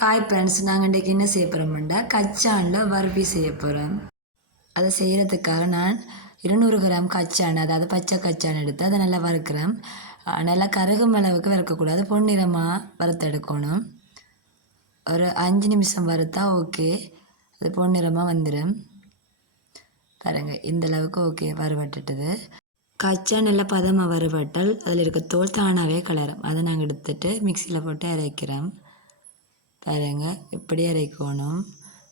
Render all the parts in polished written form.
காய் ஃப்ரெண்ட்ஸ், நாங்கள் இன்றைக்கி என்ன செய்ய போகிறோம்னா கச்சானில் வறுவி செய்ய போகிறோம். அதை செய்கிறதுக்காக நான் 200 கிராம் கச்சான், அதாவது பச்சை கச்சான் எடுத்து அதை நல்லா வறுக்கிறேன். நல்லா கருகும் அளவுக்கு வறுக்கக்கூடாது, பொன்னிறமாக வறுத்தெடுக்கணும். ஒரு 5 நிமிஷம் வறுத்தா ஓகே, அது பொன்னிறமாக வந்துடும். பாருங்கள், இந்த அளவுக்கு ஓகே வறுவட்டுட்டுது. கச்சா நல்லா பதமாக வறுவட்டால் அதில் இருக்க தோல் தானாகவே கலரும். அதை நாங்கள் எடுத்துட்டு மிக்சியில் போட்டு அரைக்கிறோம். பாருங்கள், இப்படி அரைக்கணும்.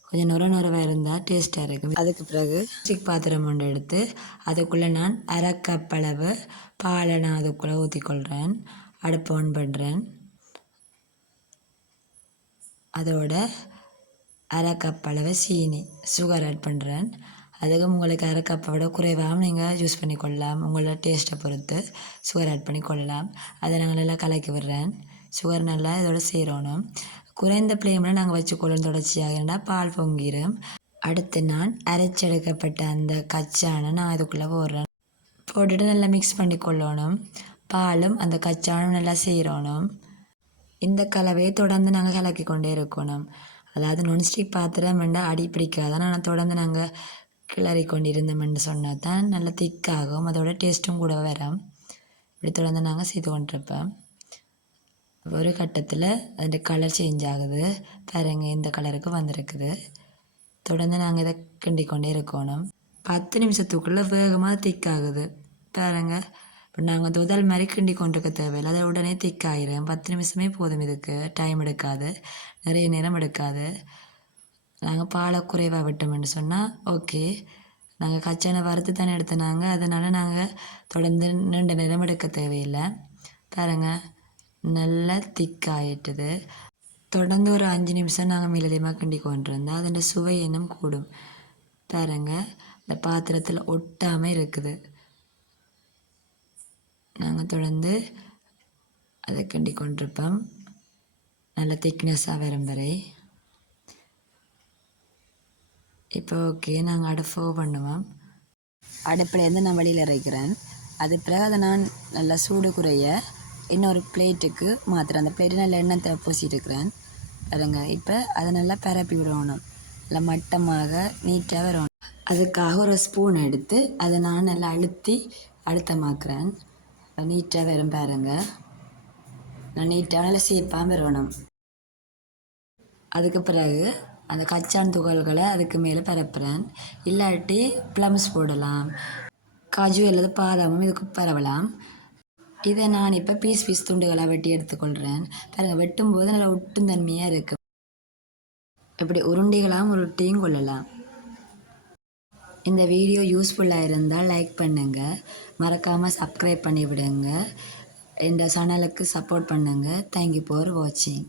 கொஞ்சம் நுர இருந்தால் டேஸ்ட்டாக இருக்கும். அதுக்கு பிறகு ஸ்டிக் பாத்திரம் ஒன்று எடுத்து அதுக்குள்ளே நான் அரை கப் அளவு பாலை நான் அதுக்குள்ளே ஊற்றிக்கொள்கிறேன். அடுப்பு ஆன் பண்ணுறேன். அதோட அரை கப் அளவு சீனி சுகர் ஆட் பண்ணுறேன். அதுக்கு உங்களுக்கு அரை கப்பை விட குறைவாகவும் நீங்கள் யூஸ் பண்ணி கொள்ளலாம். உங்களோட டேஸ்ட்டை பொறுத்து சுகர் ஆட் பண்ணி கொள்ளலாம். அதை நாங்கள் நல்லா கலக்கி விடுறேன். சுகர் நல்லா இதோட சேரணும். குறைந்த ஃப்ளேமில் நாங்கள் வச்சுக்கொள்ளும் தொடர்ச்சியாக பால் பொங்கிடும். அடுத்து நான் அரைச்செடுக்கப்பட்ட அந்த கச்சானை நான் அதுக்குள்ளே போடுறேன். போட்டுட்டு நல்லா மிக்ஸ் பண்ணி கொள்ளணும். பாலும் அந்த கச்சானும் நல்லா சேரணும். இந்த கலவையை தொடர்ந்து நாங்கள் கலக்கி கொண்டே இருக்கணும். அதாவது நான்ஸ்டிக் பாத்திரம் வேண்டாம், அடி பிடிக்காதான். ஆனால் தொடர்ந்து நாங்கள் கிளறி கொண்டிருந்தோம்னு சொன்னால் தான் நல்லா திக்காகும், அதோட டேஸ்ட்டும் கூட வரும். இப்படி தொடர்ந்து நாங்கள் செய்து கொண்டிருப்போம். ஒரு கட்டத்தில் அந்த கலர் சேஞ்ச் ஆகுது. பாருங்க, இந்த கலருக்கு வந்திருக்குது. தொடர்ந்து நாங்கள் இதை கிண்டி கொண்டே இருக்கணும். 10 நிமிஷத்துக்குள்ளே வேகமாக திக்காகுது. பாருங்க, இப்போ நாங்கள் முதல் மாதிரி கிண்டி கொண்டிருக்க தேவையில்லை, அதை உடனே திக்காயிரும். 10 நிமிஷமே போதும். இதுக்கு டைம் எடுக்காது, நிறைய நேரம் எடுக்காது. நாங்கள் பாலை குறைவாக விட்டோம்னு சொன்னால் ஓகே. நாங்கள் கச்சானை வறுத்து தானே எடுத்தனாங்க, அதனால் நாங்கள் தொடர்ந்து நீண்ட நேரம் எடுக்க தேவையில்லை. பாருங்கள், நல்லா திக்காயிட்டுது. தொடர்ந்து ஒரு 5 நிமிஷம் நாங்கள் மிளதியமாக கிண்டி கொண்டு இருந்தால் அதோட சுவை இன்னும் கூடும். பாருங்கள், இந்த பாத்திரத்தில் ஒட்டாமல் இருக்குது. நாங்கள் தொடர்ந்து அதை கிண்டி கொண்டிருப்போம், நல்ல திக்னஸாக வரும் வரை. இப்போ ஓகே, நாங்கள் அடுப்பு பண்ணுவோம். அடுப்புலேருந்து நான் வெளியில் இறக்கிறேன். அது பிறகு அதை நான் நல்லா சூடு குறைய இன்னொரு பிளேட்டுக்கு மாத்திரம். அந்த பிளேட்டு நல்லா எண்ணெய் பூசிட்டுருக்கிறேன். பாருங்க, இப்போ அதை நல்லா பரப்பி விடணும். நல்லா மட்டமாக நீட்டாக வரணும். அதுக்காக ஒரு ஸ்பூன் எடுத்து அதை நான் நல்லா அழுத்தமாக்குறேன். நீட்டாக வரும். பாருங்க, நான் நீட்டாக நல்லா சேப்பாக வரணும். அதுக்கு பிறகு அந்த கச்சான் துகள்களை அதுக்கு மேலே பரப்புகிறேன். இல்லாட்டி ப்ளம்ஸ் போடலாம், காஜு அல்லது பாதாமும் இதுக்கு பரவலாம். இதை நான் இப்போ பீஸ் துண்டுகளாக வெட்டி எடுத்துக்கொள்கிறேன். பாருங்கள், வெட்டும்போது நல்லா ஒட்டும் தன்மையாக இருக்குது. இப்படி உருண்டைகளாகவும் உருட்டியும் கொள்ளலாம். இந்த வீடியோ யூஸ்ஃபுல்லாக இருந்தால் லைக் பண்ணுங்கள், மறக்காமல் சப்ஸ்கிரைப் பண்ணி விடுங்க, இந்த சேனலுக்கு சப்போர்ட் பண்ணுங்கள். தேங்க்யூ ஃபார் வாட்சிங்.